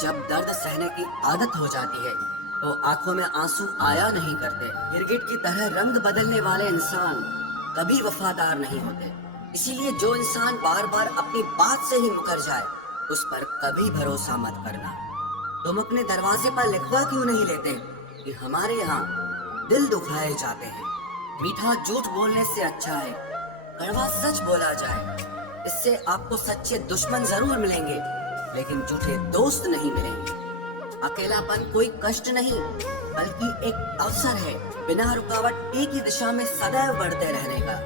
जब दर्द सहने की आदत हो जाती है तो आंखों में आंसू आया नहीं करते। गिरगिट की तरह रंग बदलने वाले इंसान कभी वफादार नहीं होते। इसीलिए जो इंसान बार बार अपनी बात से ही मुकर जाए उस पर कभी भरोसा मत करना। तुम अपने दरवाजे पर लिखवा क्यों नहीं लेते कि हमारे यहाँ दिल दुखाए जाते हैं। मीठा झूठ बोलने से अच्छा है कड़वा सच बोला जाए। इससे आपको सच्चे दुश्मन जरूर मिलेंगे लेकिन झूठे दोस्त नहीं मिलेंगे। अकेलापन कोई कष्ट नहीं बल्कि एक अवसर है बिना रुकावट एक ही दिशा में सदैव बढ़ते रहने का।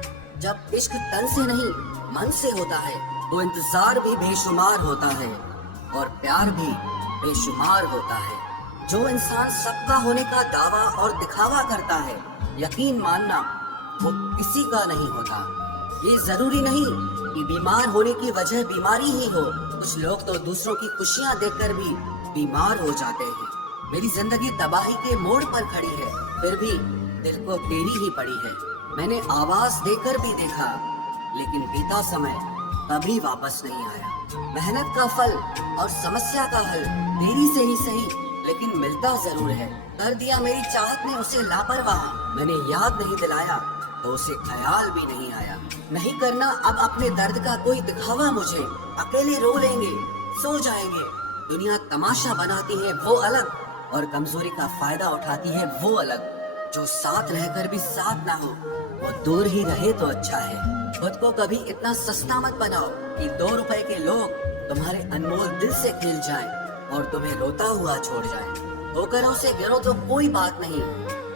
जब इश्क तन से नहीं मन से होता है तो इंतजार भी बेशुमार होता है और प्यार भी बेशुमार होता है। जो इंसान सबका होने का दावा और दिखावा करता है यकीन मानना वो किसी का नहीं होता। ये जरूरी नहीं कि बीमार होने की वजह बीमारी ही हो। कुछ लोग तो दूसरों की खुशियां देखकर भी बीमार हो जाते हैं। मेरी जिंदगी तबाही के मोड़ पर खड़ी है फिर भी दिल को तेरी ही पड़ी है। मैंने आवाज देकर भी देखा लेकिन बीता समय कभी वापस नहीं आया। मेहनत का फल और समस्या का हल देरी से ही सही लेकिन मिलता जरूर है। कर दिया मेरी चाहत ने उसे लापरवाह। मैंने याद नहीं दिलाया तो उसे ख्याल भी नहीं आया। नहीं करना अब अपने दर्द का कोई दिखावा मुझे। अकेले रो लेंगे सो जाएंगे। दुनिया तमाशा बनाती है वो अलग और कमजोरी का फायदा उठाती है वो अलग। जो साथ रहकर भी साथ ना हो वो दूर ही रहे तो अच्छा है। खुद को कभी इतना सस्ता मत बनाओ कि 2 रुपए के लोग तुम्हारे अनमोल दिल से खेल जाएं और तुम्हें रोता हुआ छोड़ जाएं। ठोकरों से गिरो तो कोई बात नहीं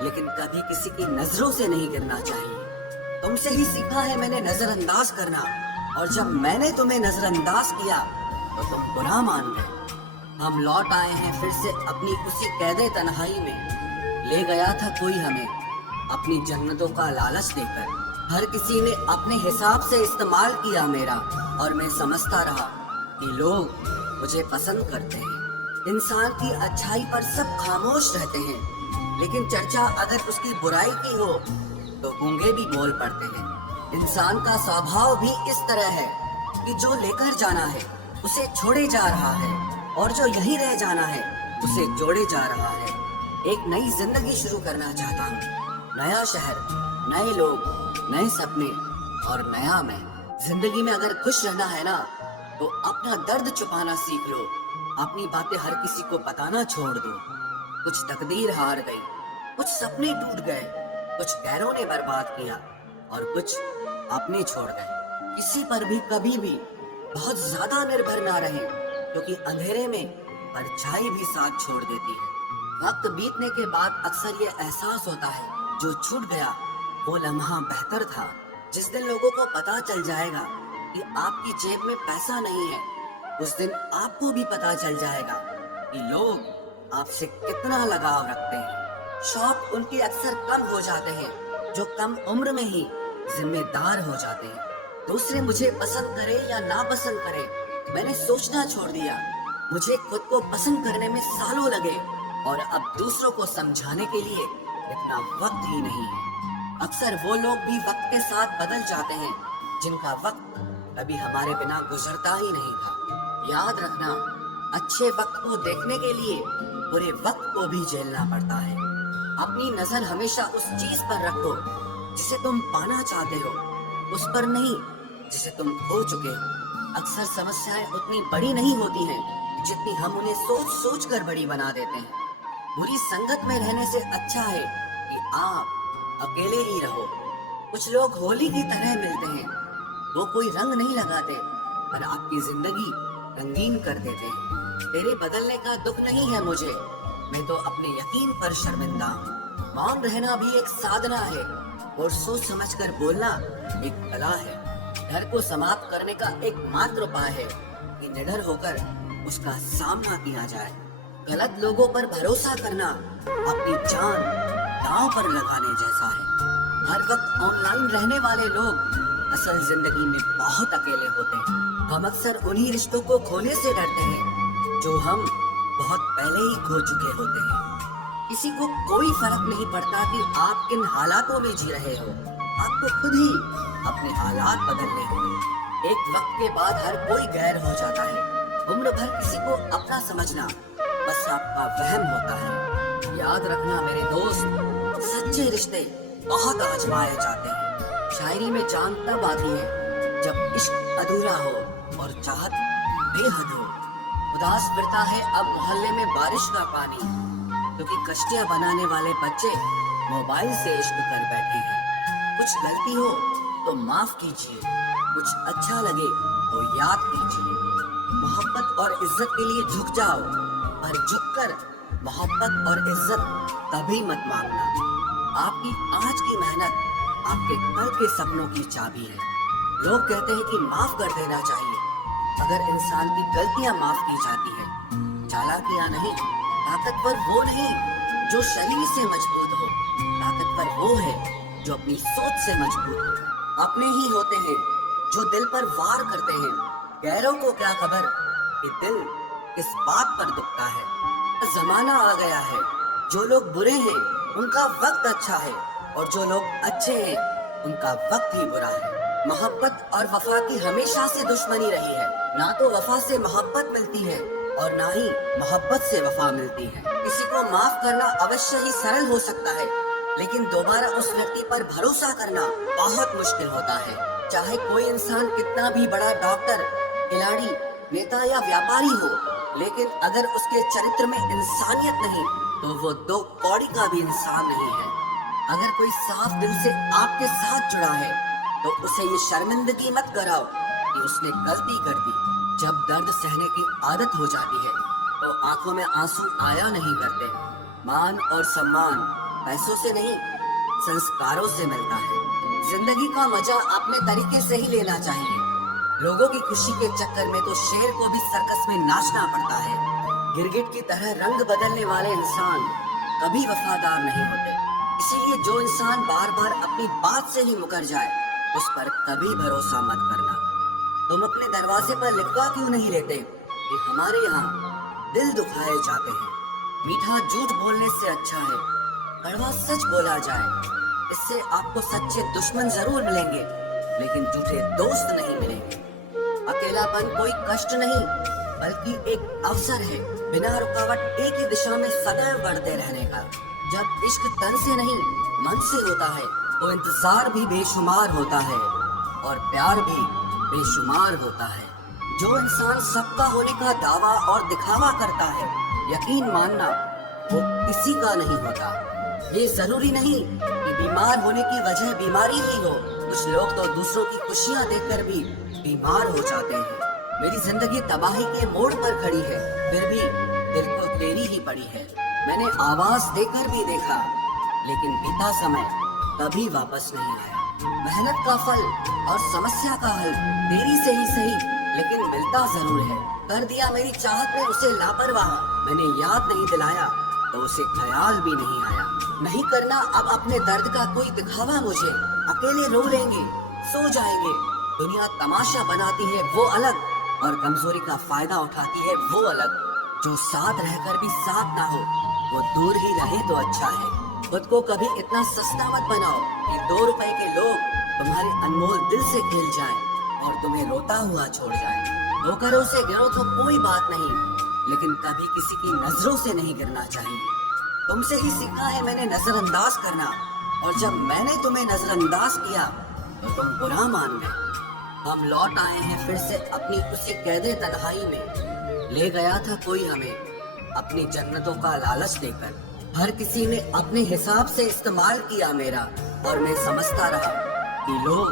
लेकिन कभी किसी की नजरों से नहीं गिरना चाहिए। तुमसे ही सीखा है मैंने नजरअंदाज करना और जब मैंने तुम्हें नजरअंदाज किया तो तुम बुरा मान गए। हम लौट आए हैं फिर से अपनी उसी कैदे तन्हाई में। ले गया था कोई हमें अपनी जन्नतों का लालच देकर। हर किसी ने अपने हिसाब से इस्तेमाल किया मेरा और मैं समझता रहा कि लोग मुझे पसंद करते हैं। इंसान की अच्छाई पर सब खामोश रहते हैं लेकिन चर्चा अगर उसकी बुराई की हो तो गूंगे भी बोल पड़ते हैं। इंसान का स्वभाव भी इस तरह है कि जो लेकर जाना है उसे छोड़े जा रहा है और जो यहीं रह जाना है उसे जोड़े जा रहा है। एक नई जिंदगी शुरू करना चाहता हूँ। नया शहर नए लोग नए सपने और नया मैं। जिंदगी में अगर खुश रहना है ना तो अपना दर्द छुपाना सीख लो। अपनी बातें हर किसी को बताना छोड़ दो। कुछ तकदीर हार गई कुछ सपने टूट गए कुछ गैरों ने बर्बाद किया और कुछ अपने छोड़ गए। किसी पर भी कभी भी बहुत ज्यादा निर्भर ना रहे क्योंकि अंधेरे में परछाई भी साथ छोड़ देती है। वक्त बीतने के बाद अक्सर ये एहसास होता है जो छूट गया वो लम्हा बेहतर था। जिस दिन लोगों को पता चल जाएगा कि आपकी जेब में पैसा नहीं है उस दिन आपको भी पता चल जाएगा कि लोग आपसे कितना लगाव रखते हैं। शौक उनके अक्सर कम हो जाते हैं जो कम उम्र में ही जिम्मेदार हो जाते हैं। दूसरे मुझे पसंद करे या ना पसंद करे मैंने सोचना छोड़ दिया। मुझे खुद को पसंद करने में सालों लगे और अब दूसरों को समझाने के लिए इतना वक्त ही नहीं है। अक्सर वो लोग भी वक्त के साथ बदल जाते हैं जिनका वक्त कभी हमारे बिना गुजरता ही नहीं था। याद रखना अच्छे वक्त को देखने के लिए बुरे वक्त को भी झेलना पड़ता है। अपनी नजर हमेशा उस चीज पर रखो जिसे तुम पाना चाहते हो उस पर नहीं जिसे तुम खो चुके हो। अक्सर समस्याएं उतनी बड़ी नहीं होती हैं जितनी हम उन्हें सोच सोच कर बड़ी बना देते हैं। बुरी संगत में रहने से अच्छा है कि आप अकेले ही रहो। कुछ लोग होली की तरह मिलते हैं वो कोई रंग नहीं लगाते पर आपकी जिंदगी रंगीन कर देते हैं। तेरे बदलने का दुख नहीं है मुझे मैं तो अपने यकीन पर शर्मिंदा हूँ। मौन रहना भी एक साधना है और सोच समझकर बोलना एक कला है। डर को समाप्त करने का एकमात्र उपाय है कि निडर होकर उसका सामना किया जाए। गलत लोगों पर भरोसा करना अपनी जान दांव पर लगाने जैसा है। हर वक्त ऑनलाइन रहने वाले लोग असल जिंदगी में बहुत अकेले होते हैं। हम अक्सर उन्हीं रिश्तों को खोने से डरते हैं जो हम बहुत पहले ही खो चुके होते हैं। किसी को कोई फर्क नहीं पड़ता कि आप किन हालातों में जी रहे हो। आपको खुद ही अपने हालात बदलने होंगे। एक वक्त के बाद हर कोई गैर हो जाता है उम्र भर किसी को अपना समझना बस आपका वहम होता है। याद रखना मेरे दोस्त, सच्चे रिश्ते बहुत आजमाए जाते हैं। शायरी में जान तब आती है जब इश्क अधूरा हो और चाहत बेहद हो। उदास फिरता है अब मोहल्ले में बारिश का पानी, क्योंकि कश्तियां बनाने वाले बच्चे मोबाइल से इश्क कर बैठे हैं। कुछ गलती हो तो माफ कीजिए, कुछ अच्छा लगे तो याद कीजिए। मोहब्बत और इज्जत के लिए झुक जाओ, पर झुककर मोहब्बत और इज्जत कभी मत मांगना। आपकी आज की मेहनत आपके कल के सपनों की चाबी है। लोग कहते हैं कि माफ कर देना चाहिए। अगर इंसान की गलतियां माफ की जाती है, चालाकियां नहीं, ताकतवर वो नहीं जो शरीर से मजबूत हो, ताकतवर वो है जो अपनी सोच से मजबूत हो। अपने ही होते हैं जो दिल पर वार करते हैं, गैरों को क्या खबर कि दिल किस बात पर दुखता है। जमाना आ गया है, जो लोग बुरे हैं उनका वक्त अच्छा है, और जो लोग अच्छे हैं उनका वक्त ही बुरा है। मोहब्बत और वफा की हमेशा से दुश्मनी रही है। ना तो वफा से मोहब्बत मिलती है और ना ही मोहब्बत से वफा मिलती है। किसी को माफ करना अवश्य ही सरल हो सकता है, लेकिन दोबारा उस व्यक्ति पर भरोसा करना बहुत मुश्किल होता है। चाहे कोई इंसान कितना भी बड़ा डॉक्टर, खिलाड़ी, नेता या व्यापारी हो, लेकिन अगर उसके चरित्र में इंसानियत नहीं तो वो दो कौड़ी का भी इंसान नहीं है। अगर कोई साफ दिल से आपके साथ जुड़ा है तो उसे ये शर्मिंदगी मत कराओ कि उसने गलती कर दी। जब दर्द सहने की आदत हो जाती है तो आंखों में आंसू आया नहीं करते। मान और सम्मान पैसों से नहीं, संस्कारों से मिलता है। जिंदगी का मजा अपने तरीके से ही लेना चाहिए। लोगों की खुशी के चक्कर में तो शेर को भी सर्कस में नाचना पड़ता है। गिरगिट की तरह रंग बदलने वाले इंसान कभी वफादार नहीं होते। इसीलिए जो इंसान बार बार अपनी बात से ही मुकर जाए उस पर कभी भरोसा मत करना। तुम अपने दरवाजे पर लिखवा क्यों नहीं लेते कि हमारे यहाँ दिल दुखाए जाते हैं। मीठा झूठ बोलने से अच्छा है कड़वा सच बोला जाए। इससे आपको सच्चे दुश्मन जरूर मिलेंगे, लेकिन झूठे दोस्त नहीं मिलेंगे। अकेलापन कोई कष्ट नहीं बल्कि एक अवसर है, बिना रुकावट एक ही दिशा में सदैव बढ़ते रहने का। जब इश्क तन से नहीं मन से होता है तो इंतजार भी बेशुमार होता है और प्यार भी बेशुमार होता है। जो इंसान सबका होने का दावा और दिखावा करता है, यकीन मानना वो किसी का नहीं होता। ये जरूरी नहीं कि बीमार होने की वजह बीमारी ही हो। कुछ लोग तो दूसरों की खुशियां देखकर भी बीमार हो जाते हैं। मेरी जिंदगी तबाही के मोड़ पर खड़ी है, फिर भी दिल को तेरी ही पड़ी है। मैंने आवाज देकर भी देखा, लेकिन बीता समय कभी वापस नहीं आया। मेहनत का फल और समस्या का हल देरी से ही सही, लेकिन मिलता जरूर है। कर दिया मेरी चाहत में उसे लापरवाह, मैंने याद नहीं दिलाया तो उसे ख्याल भी नहीं आया। नहीं करना अब अपने दर्द का कोई दिखावा मुझे। अकेले रो लेंगे, सो जाएंगे। दुनिया तमाशा बनाती है वो अलग, और कमजोरी का फायदा उठाती है वो अलग। जो साथ रहकर भी साथ ना हो वो दूर ही रहे तो अच्छा है। खुद को कभी इतना सस्ता मत बनाओ कि 2 रुपए के लोग तुम्हारे अनमोल दिल से खेल जाएं और तुम्हें रोता हुआ छोड़ जाएं। ठोकरों से गिरो तो कोई बात नहीं, लेकिन कभी किसी की नजरों से नहीं गिरना चाहिए। तुमसे ही सीखा है मैंने नजरअंदाज करना, और जब मैंने तुम्हें नजरअंदाज किया तो तुम बुरा मान गए। हम लौट आए हैं फिर से अपनी उसी कैदे तन्हाई में। ले गया था कोई हमें अपनी जन्नतों का लालच देकर। हर किसी ने अपने हिसाब से इस्तेमाल किया मेरा, और मैं समझता रहा कि लोग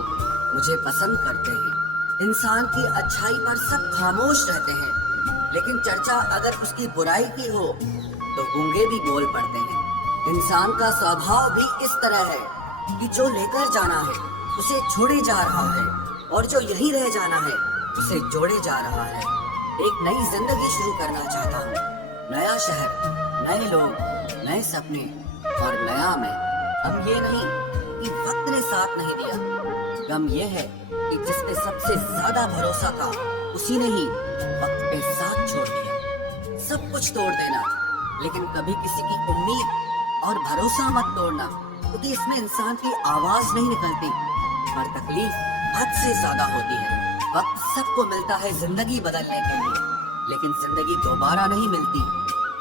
मुझे पसंद करते हैं। इंसान की अच्छाई पर सब खामोश रहते हैं, लेकिन चर्चा अगर उसकी बुराई की हो तो गूंगे भी बोल पड़ते हैं। इंसान का स्वभाव भी इस तरह है कि जो लेकर जाना है उसे छोड़े जा रहा है, और जो यहीं रह जाना है उसे जोड़े जा रहा है। एक नई जिंदगी शुरू करना चाहता हूँ। नया शहर, नए लोग, नए सपने और नया मैं। गम ये नहीं कि वक्त ने साथ नहीं दिया, गम ये है कि जिस पे सबसे ज्यादा भरोसा था उसी ने ही वक्त पे साथ छोड़ दिया। सब कुछ तोड़ देना, लेकिन कभी किसी की उम्मीद और भरोसा मत तोड़ना, क्योंकि इसमें इंसान की आवाज नहीं निकलती, पर तकलीफ हद से ज्यादा होती है। वक्त सबको मिलता है जिंदगी बदलने के लिए, लेकिन जिंदगी दोबारा नहीं मिलती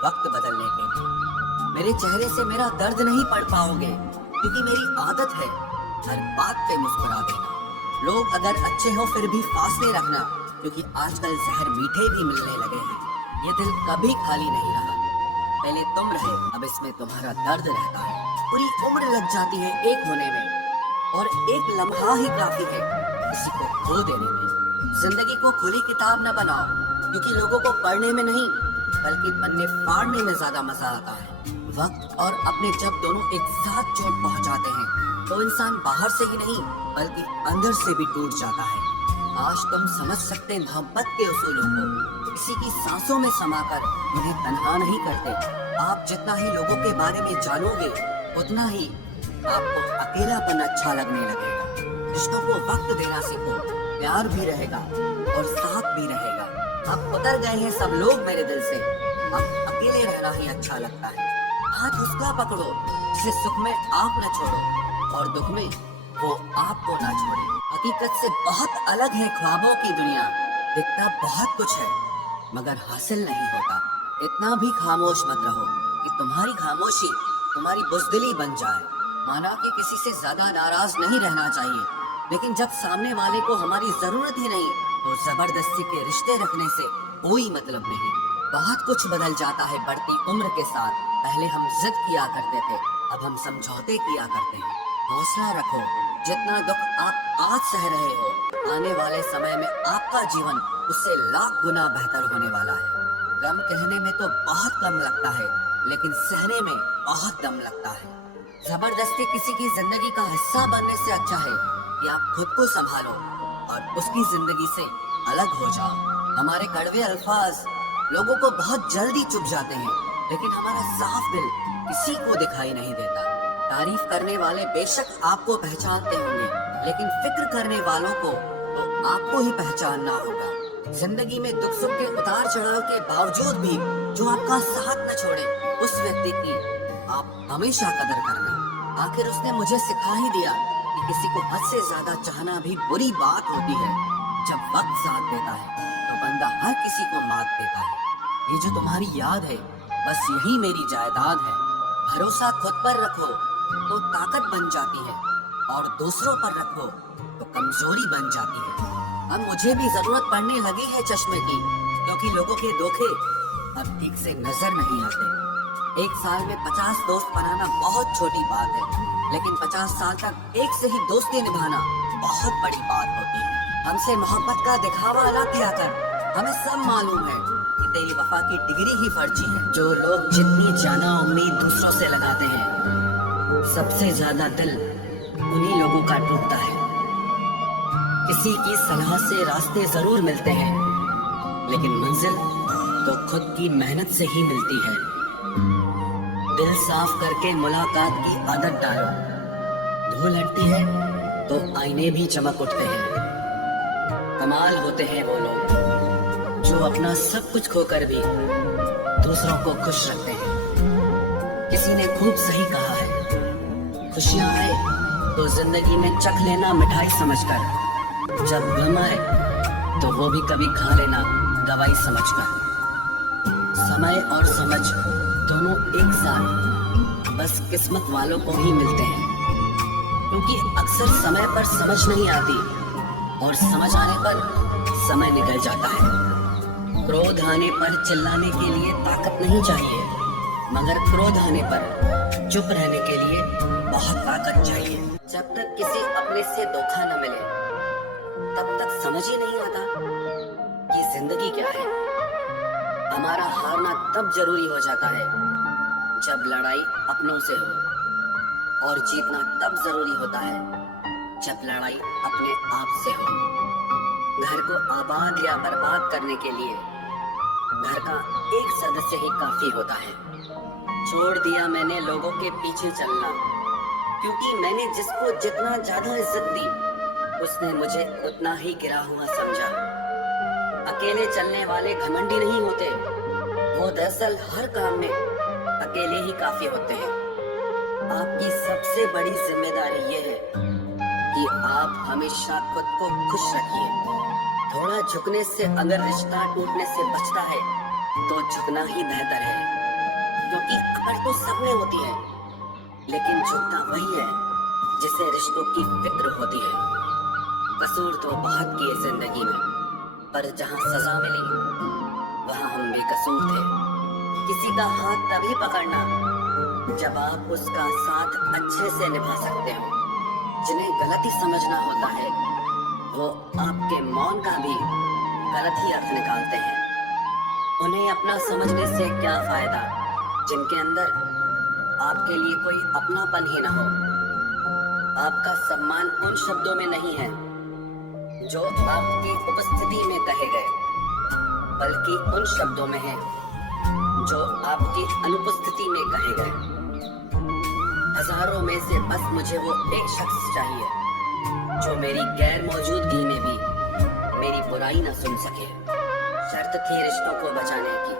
वक्त बदलने के लिए। मेरे चेहरे से मेरा दर्द नहीं पढ़ पाओगे, क्योंकि मेरी आदत है हर बात पे मुस्कुरा देना। लोग अगर अच्छे हो फिर भी फासले रखना, क्योंकि आजकल जहर मीठे भी मिलने लगे हैं। ये दिल कभी खाली नहीं रहा, पहले तुम रहे, अब इसमें तुम्हारा दर्द रहता है। पूरी उम्र लग जाती है एक होने में, और एक लम्हा ही काफी है किसी को खो देने में। जिंदगी को खुली किताब न बनाओ, क्योंकि लोगों को पढ़ने में नहीं बल्कि पन्ने फाड़ने में ज्यादा मजा आता है। वक्त और अपने जब दोनों एक साथ चोट पहुंचाते हैं तो इंसान बाहर से ही नहीं बल्कि अंदर से भी टूट जाता है। आज तुम समझ सकते मोहब्बत के उसूलों को, किसी की सांसों में समाकर उन्हें तन्हा नहीं करते। आप जितना ही लोगों के बारे में जानोगे उतना ही आपको अकेलापन अच्छा लगने लगेगा। रिश्तों को वक्त देना सीखो, प्यार भी रहेगा और साथ भी रहेगा। अब उतर गए हैं सब लोग मेरे दिल से, अब अकेले रहना ही अच्छा लगता है। हाथ उसका पकड़ो जिसे सुख में आप न छोड़ो और दुख में वो आपको ना छोड़े। हकीकत से बहुत अलग है ख्वाबों की दुनिया, दिखता बहुत कुछ है मगर हासिल नहीं होता। इतना भी खामोश मत रहो कि तुम्हारी खामोशी तुम्हारी बुज़दिली बन जाए। माना कि किसी से ज्यादा नाराज नहीं रहना चाहिए, लेकिन जब सामने वाले को हमारी जरूरत ही नहीं तो जबरदस्ती के रिश्ते रखने से कोई मतलब नहीं। बहुत कुछ बदल जाता है बढ़ती उम्र के साथ। पहले हम जिद किया करते थे, अब हम समझौते किया करते हैं। हौसला रखो, जितना दुख आप आज सह रहे हो आने वाले समय में आपका जीवन उससे लाख गुना बेहतर होने वाला है। गम कहने में तो बहुत कम लगता है, लेकिन सहने में बहुत दम लगता है। जबरदस्ती किसी की जिंदगी का हिस्सा बनने से अच्छा है कि आप खुद को संभालो और उसकी जिंदगी से अलग हो जाओ। हमारे कड़वे अल्फाज लोगों को बहुत जल्दी चुभ जाते हैं, लेकिन हमारा साफ दिल किसी को दिखाई नहीं देता। तारीफ करने वाले बेशक आपको पहचानते होंगे, लेकिन फिक्र करने वालों को तो आपको ही पहचानना होगा। जिंदगी में दुख सुख के उतार चढ़ाव के बावजूद भी जो आपका साथ न छोड़े, उस व्यक्ति की आप हमेशा कदर करना। आखिर उसने मुझे सिखा ही दिया कि किसी को हद से ज्यादा चाहना भी बुरी बात होती है। जब वक्त साथ देता है तो बंदा हर किसी को मात देता है। ये जो तुम्हारी याद है बस यही मेरी जायदाद है। भरोसा खुद पर रखो तो ताकत बन जाती है, और दूसरों पर रखो तो कमजोरी बन जाती है। अब मुझे भी जरूरत पड़ने लगी है चश्मे की, क्योंकि लोगों के धोखे अब ठीक से नजर नहीं आते। एक साल में 50 दोस्त बनाना बहुत छोटी बात है, लेकिन 50 साल तक एक से ही दोस्ती निभाना बहुत बड़ी बात होती है। हमसे मोहब्बत का दिखावा ना किया कर, हमें सब मालूम है कि तेरी वफा की डिग्री ही फर्जी है। जो लोग जितनी जाना उम्मीद दूसरों से लगाते हैं, सबसे ज्यादा दिल उन्हीं लोगों का टूटता है। किसी की सलाह से रास्ते जरूर मिलते हैं, लेकिन मंजिल तो खुद की मेहनत से ही मिलती है। दिल साफ करके मुलाकात की आदत डालो, धूल हटती है तो आईने भी चमक उठते हैं। कमाल होते हैं वो लोग जो अपना सब कुछ खोकर भी दूसरों को खुश रखते हैं। किसी ने खूब सही कहा है, खुशियां आए तो जिंदगी में चख लेना मिठाई समझकर, जब गम आए तो वो भी कभी खा लेना दवाई समझकर। समय और समझ दोनों एक साथ बस किस्मत वालों को ही मिलते हैं, क्योंकि अक्सर समय पर समझ नहीं आती और समझ आने पर समय निकल जाता है। क्रोध आने पर चिल्लाने के लिए ताकत नहीं चाहिए, मगर क्रोध आने पर चुप रहने के लिए बहुत ताकत चाहिए। जब तक किसी अपने से धोखा न मिले तब तक समझ ही नहीं आता कि जिंदगी क्या है। हमारा हारना तब जरूरी हो जाता है जब लड़ाई अपनों से हो, और जीतना तब जरूरी होता है जब लड़ाई अपने आप से हो। घर को आबाद या बर्बाद करने के लिए घर का एक सदस्य ही काफी होता है। छोड़ दिया मैंने लोगों के पीछे चलना, क्योंकि मैंने जिसको जितना ज्यादा इज्जत दी उसने मुझे उतना ही गिरा हुआ समझा। अकेले चलने वाले घमंडी नहीं होते, वो दरअसल हर काम में अकेले ही काफी होते हैं। आपकी सबसे बड़ी जिम्मेदारी ये है कि आप हमेशा खुद को खुश रखिए, थोड़ा झुकने से अगर रिश्ता टूटने से बचता है तो झुकना ही बेहतर है, क्योंकि अकड़ तो सब में होती है, लेकिन झुकना वही है जिसे रिश्तों की फिक्र होती है। कसूर तो बहुत किए जिंदगी में, पर जहाँ सजा मिली वहाँ हम बेकसूर थे। किसी का हाथ तभी पकड़ना जब आप उसका साथ अच्छे से निभा सकते हो। जिन्हें गलती समझना होता है वो आपके मौन का भी गलत ही अर्थ निकालते हैं। उन्हें अपना समझने से क्या फायदा जिनके अंदर आपके लिए कोई अपनापन ही ना हो। आपका सम्मान उन शब्दों में नहीं है जो आपकी उपस्थिति में कहे गए, बल्कि उन शब्दों में है जो आपकी अनुपस्थिति में कहे गए। हजारों में से बस मुझे वो एक शख्स चाहिए जो मेरी गैर मौजूदगी में भी मेरी बुराई न सुन सके। शर्त थी रिश्तों को बचाने की,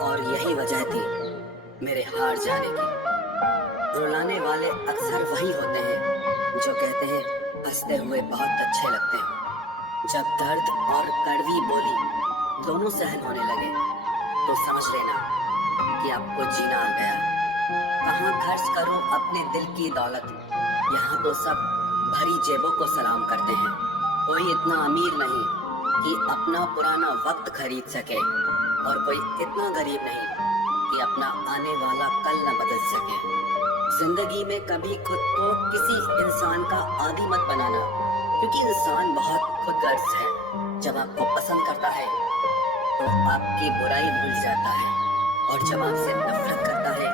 और यही वजह थी मेरे हार जाने की। रुलाने वाले अक्सर वही होते हैं जो कहते हैं हंसते हुए बहुत अच्छे लगते हो। जब दर्द और कड़वी बोली दोनों सहन होने लगे तो समझ लेना कि आपको जीना आ गया। कहाँ खर्च करूं अपने दिल की दौलत, यहाँ तो सब भरी जेबों को सलाम करते हैं। कोई इतना अमीर नहीं कि अपना पुराना वक्त खरीद सके, और कोई इतना गरीब नहीं कि अपना आने वाला कल न बदल सके। जिंदगी में कभी खुद को किसी इंसान का आदी मत बनाना, क्योंकि इंसान बहुत खुदगर्ज है। जब आपको पसंद करता है तो आपकी बुराई भूल जाता है, और जब आपसे नफरत करता है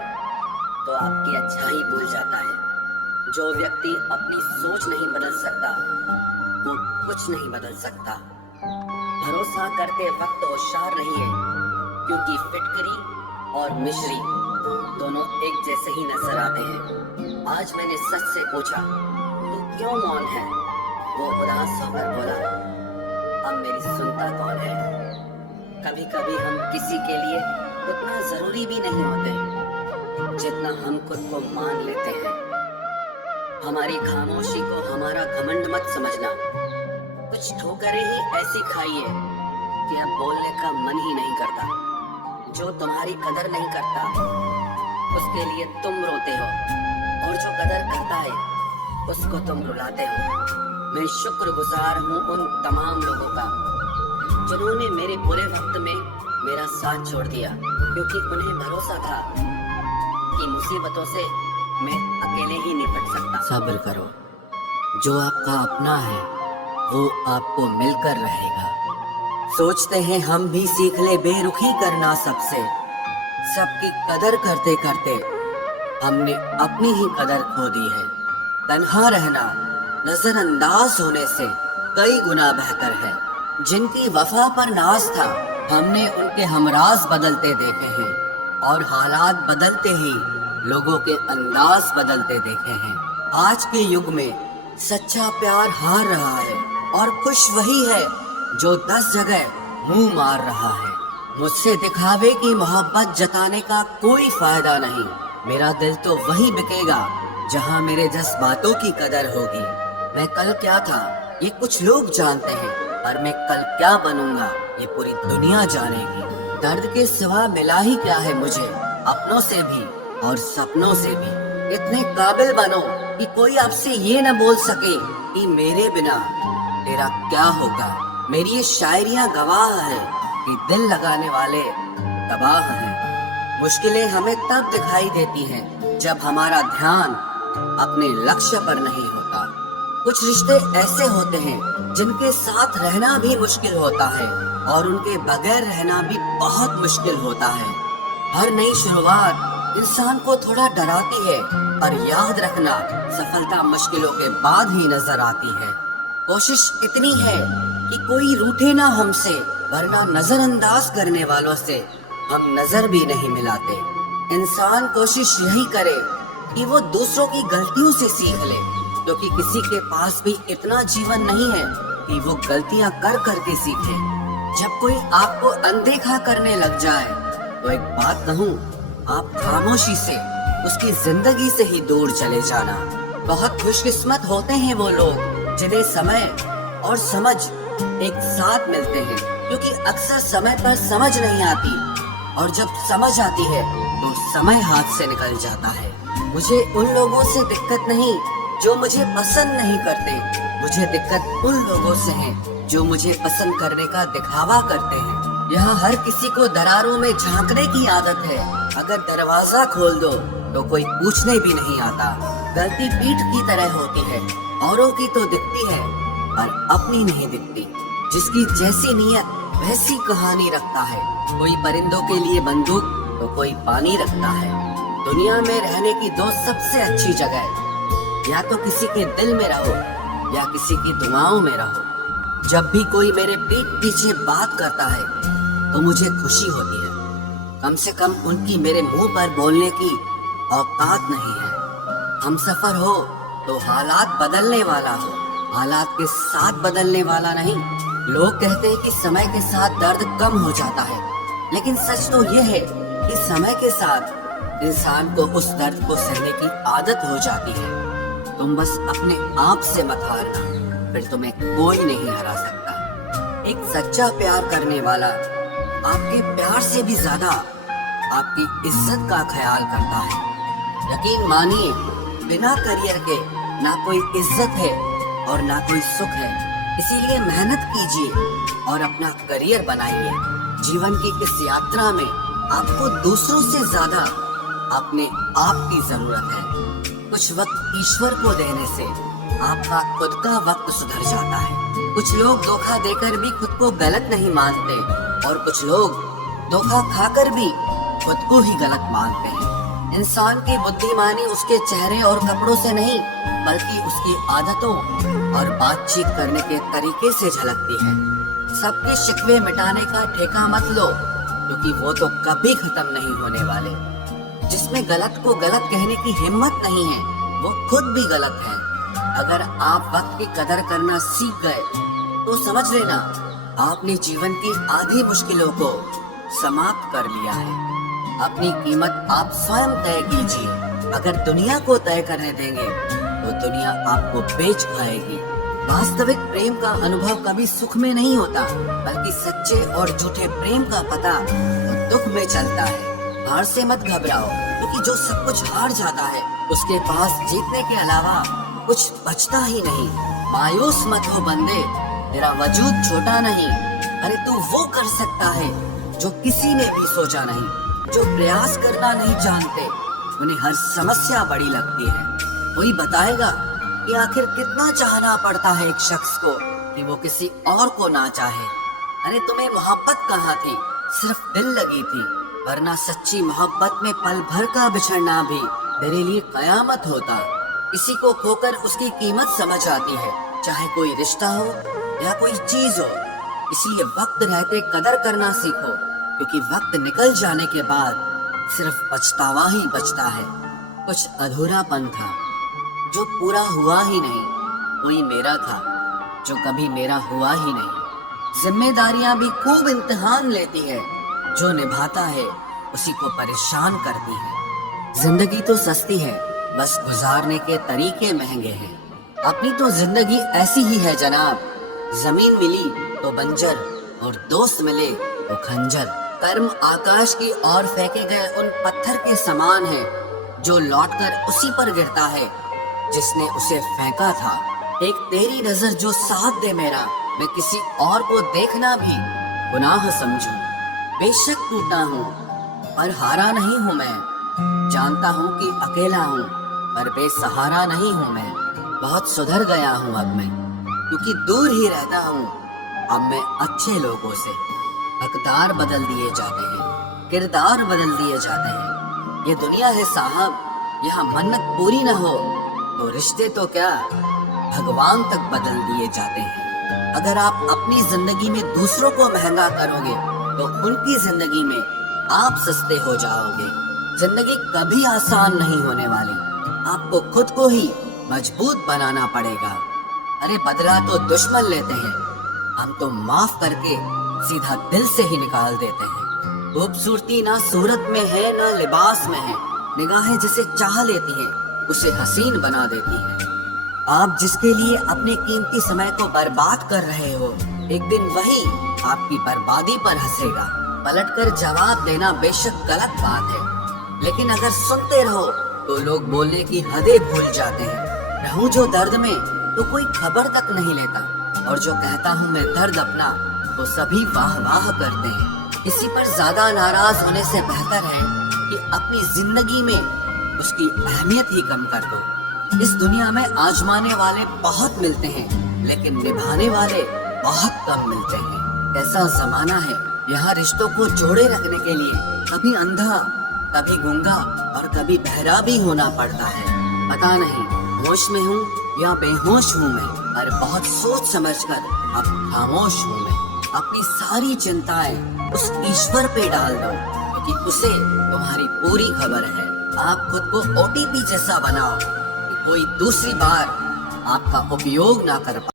तो आपकी अच्छाई भूल जाता है। जो व्यक्ति अपनी सोच नहीं बदल सकता वो कुछ नहीं बदल सकता। भरोसा करते वक्त होशियार रहिए, क्योंकि फिटकरी और मिश्री दोनों एक जैसे ही नजर आते हैं। आज मैंने सच से पूछा तू क्यों मौन है? वो उदास होकर बोला अब मेरी सुनता कौन है? कभी कभी हम किसी के लिए उतना जरूरी भी नहीं होते जितना हम खुद को मान लेते हैं। हमारी खामोशी को हमारा घमंड मत समझना। कुछ ठोकरें ही ऐसी खाइए कि अब बोलने का मन ही नहीं करता। जो तुम्हारी कदर नहीं करता उसके लिए तुम रोते हो, और जो कदर करता है उसको तुम रुलाते हो। मैं शुक्रगुजार हूँ उन तमाम लोगों का जिन्होंने मेरे बुरे वक्त में मेरा साथ छोड़ दिया, क्योंकि उन्हें भरोसा था कि मुसीबतों से मैं अकेले ही निपट सकता। सब्र करो, जो आपका अपना है वो आपको मिलकर रहेगा। सोचते हैं हम भी सीख ले बेरुखी करना सबसे। सबकी कदर करते करते हमने अपनी ही कदर खो दी है। तन्हा रहना नजरअंदाज होने से कई गुना बेहतर है। जिनकी वफा पर नाज था हमने उनके हमराज बदलते देखे हैं, और हालात बदलते ही लोगों के अंदाज बदलते देखे हैं। आज के युग में सच्चा प्यार हार रहा है, और खुश वही है जो 10 जगह मुंह मार रहा है। मुझसे दिखावे की मोहब्बत जताने का कोई फायदा नहीं। मेरा दिल तो वही बिकेगा जहां मेरे जज्बातों की कदर होगी। मैं कल क्या था ये कुछ लोग जानते हैं, पर मैं कल क्या बनूंगा ये पूरी दुनिया जानेगी। दर्द के सिवा मिला ही क्या है मुझे अपनों से भी और सपनों से भी। इतने काबिल बनो कि कोई आपसे ये न बोल सके कि मेरे बिना तेरा क्या होगा। मेरी ये शायरियां गवाह है कि दिल लगाने वाले तबाह हैं। मुश्किलें हमें तब दिखाई देती हैं जब हमारा ध्यान अपने लक्ष्य पर नहीं होता। कुछ रिश्ते ऐसे होते हैं जिनके साथ रहना भी मुश्किल होता है, और उनके बगैर रहना भी बहुत मुश्किल होता है। हर नई शुरुआत इंसान को थोड़ा डराती है, पर याद रखना सफलता मुश्किलों के बाद ही नजर आती है। कोशिश इतनी है कि कोई रूठे ना हमसे, वरना नजरअंदाज करने वालों से हम नजर भी नहीं मिलाते। इंसान कोशिश यही करे कि वो दूसरों की गलतियों से सीख ले, क्योंकि किसी के पास भी इतना जीवन नहीं है कि वो गलतियां कर करके सीखे। जब कोई आपको अनदेखा करने लग जाए तो एक बात कहूँ, आप खामोशी से उसकी जिंदगी से ही दूर चले जाना। बहुत खुशकिस्मत होते हैं वो लोग जिन्हें समय और समझ एक साथ मिलते हैं, क्योंकि अक्सर समय पर समझ नहीं आती, और जब समझ आती है तो समय हाथ से निकल जाता है। मुझे उन लोगों से दिक्कत नहीं जो मुझे पसंद नहीं करते, मुझे दिक्कत उन लोगों से है जो मुझे पसंद करने का दिखावा करते हैं। यहाँ हर किसी को दरारों में झांकने की आदत है। अगर दरवाजा खोल दो तो कोई पूछने भी नहीं आता। गलती पीठ की तरह होती है, औरों की तो दिखती है पर अपनी नहीं दिखती। जिसकी जैसी नीयत वैसी कहानी रखता है। कोई परिंदों के लिए बंदूक तो कोई पानी रखता है। दुनिया में रहने की दो सबसे अच्छी जगह, या तो किसी के दिल में रहो या किसी की दुआओं में रहो। जब भी कोई मेरे पीठ पीछे बात करता है तो मुझे खुशी होती है। कम से कम उनकी मेरे मुंह पर बोलने की औकात नहीं है। हम सफर हो तो हालात बदलने वाला हो, हालात के साथ बदलने वाला नहीं। लोग कहते हैं कि समय के साथ दर्द कम हो जाता है, लेकिन सच तो यह है कि समय के साथ इंसान को उस दर्द को सहने की आदत हो जाती है। तुम बस अपने आप से मत हारना, फिर तुम्हें कोई नहीं हरा सकता। एक सच्चा प्यार करने वाला आपके प्यार से भी ज्यादा आपकी इज्जत का ख्याल करता है। यकीन मानिए, बिना करियर के ना कोई इज्जत है और ना कोई सुख है। इसीलिए मेहनत कीजिए और अपना करियर बनाइए। जीवन की इस यात्रा में आपको दूसरों से ज्यादा अपने आप की जरूरत है। कुछ वक्त ईश्वर को देने से आपका खुद का वक्त सुधर जाता है। कुछ लोग धोखा देकर भी खुद को गलत नहीं मानते, और कुछ लोग धोखा खाकर भी खुद को ही गलत मानते हैं। इंसान की बुद्धिमानी उसके चेहरे और कपड़ों से नहीं, बल्कि उसकी आदतों और बातचीत करने के तरीके से झलकती है। सबके शिकवे मिटाने का ठेका मत लो, क्योंकि वो तो कभी खत्म नहीं होने वाले। जिसमें गलत को गलत कहने की हिम्मत नहीं है, वो खुद भी गलत है। अगर आप वक्त की कदर करना सीख गए तो समझ लेना आपने जीवन की आधी मुश्किलों को समाप्त कर लिया है। अपनी कीमत आप स्वयं तय कीजिए। अगर दुनिया को तय करने देंगे तो दुनिया आपको बेच खाएगी। वास्तविक प्रेम का अनुभव कभी सुख में नहीं होता, बल्कि सच्चे और झूठे प्रेम का पता तो दुख में चलता है। हार से मत घबराओ, क्योंकि जो सब कुछ हार जाता है उसके पास जीतने के अलावा कुछ बचता ही नहीं। मायूस मत हो बंदे, तेरा वजूद छोटा नहीं। अरे तू वो कर सकता है जो किसी ने भी सोचा नहीं। जो प्रयास करना नहीं जानते उन्हें हर समस्या बड़ी लगती है। कोई बताएगा कि आखिर कितना चाहना पड़ता है एक शख्स को कि वो किसी और को ना चाहे। अरे तुम्हें मोहब्बत कहाँ थी, सिर्फ दिल लगी थी, वरना सच्ची मोहब्बत में पल भर का बिछड़ना भी तेरे लिए कयामत होता। किसी को खोकर उसकी कीमत समझ आती है, चाहे कोई रिश्ता हो या कोई चीज हो। इसलिए वक्त रहते कदर करना सीखो, क्योंकि वक्त निकल जाने के बाद सिर्फ पछतावा ही बचता है। कुछ अधूरापन था जो पूरा हुआ ही नहीं, कोई मेरा था जो कभी मेरा हुआ ही नहीं। जिम्मेदारियां भी खूब इम्तिहान लेती है, जो निभाता है उसी को परेशान करती है। जिंदगी तो सस्ती है, बस गुजारने के तरीके महंगे हैं। अपनी तो जिंदगी ऐसी ही है जनाब, जमीन मिली तो बंजर और दोस्त मिले तो खंजर। कर्म आकाश की ओर फेंके गए उन पत्थर के समान है, जो लौटकर उसी पर गिरता है जिसने उसे फेंका था। एक तेरी नजर जो साथ दे मेरा, मैं किसी और को देखना भी गुनाह समझूं। बेशक टूटा हूँ पर हारा नहीं हूँ मैं, जानता हूँ कि अकेला हूँ पर बेसहारा नहीं हूँ मैं। बहुत सुधर गया हूँ अब मैं, क्योंकि दूर ही रहता हूँ अब मैं अच्छे लोगों से। हकदार बदल दिए जाते हैं, किरदार बदल दिए जाते हैं। ये दुनिया है साहब, यहाँ मन्नत पूरी न हो तो रिश्ते तो क्या भगवान तक बदल दिए जाते हैं। अगर आप अपनी जिंदगी में दूसरों को महंगा करोगे तो उनकी जिंदगी में आप सस्ते हो जाओगे। जिंदगी कभी आसान नहीं होने वाली, आपको खुद को ही मजबूत बनाना पड़ेगा। अरे बदला तो दुश्मन लेते हैं, हम तो माफ करके सीधा दिल से ही निकाल देते हैं। खूबसूरती ना सूरत में है ना लिबास में है, निगाहें जिसे चाह लेती हैं उसे हसीन बना देती हैं। आप जिसके लिए अपने कीमती समय को बर्बाद कर रहे हो एक दिन वही आपकी बर्बादी पर हंसेगा। पलटकर जवाब देना बेशक गलत बात है, लेकिन अगर सुनते रहो तो लोग बोलने की हदें भूल जाते हैं। रहूं जो दर्द में तो कोई खबर तक नहीं लेता, और जो कहता हूँ मैं दर्द अपना तो सभी वाह वाह करते हैं। किसी पर ज्यादा नाराज होने से बेहतर है कि अपनी जिंदगी में उसकी अहमियत ही कम कर दो। इस दुनिया में आजमाने वाले बहुत मिलते हैं, लेकिन निभाने वाले बहुत कम मिलते हैं। ऐसा जमाना है, यहाँ रिश्तों को जोड़े रखने के लिए कभी अंधा, कभी गूंगा और कभी बहरा भी होना पड़ता है। पता नहीं होश में हूँ या बेहोश हूँ मैं, पर बहुत सोच समझकर अब खामोश हूँ मैं। अपनी सारी चिंताएं उस ईश्वर पे डाल दो, क्योंकि उसे तुम्हारी पूरी खबर है। आप खुद को ओटीपी जैसा बनाओ कि कोई दूसरी बार आपका उपयोग ना कर पाए।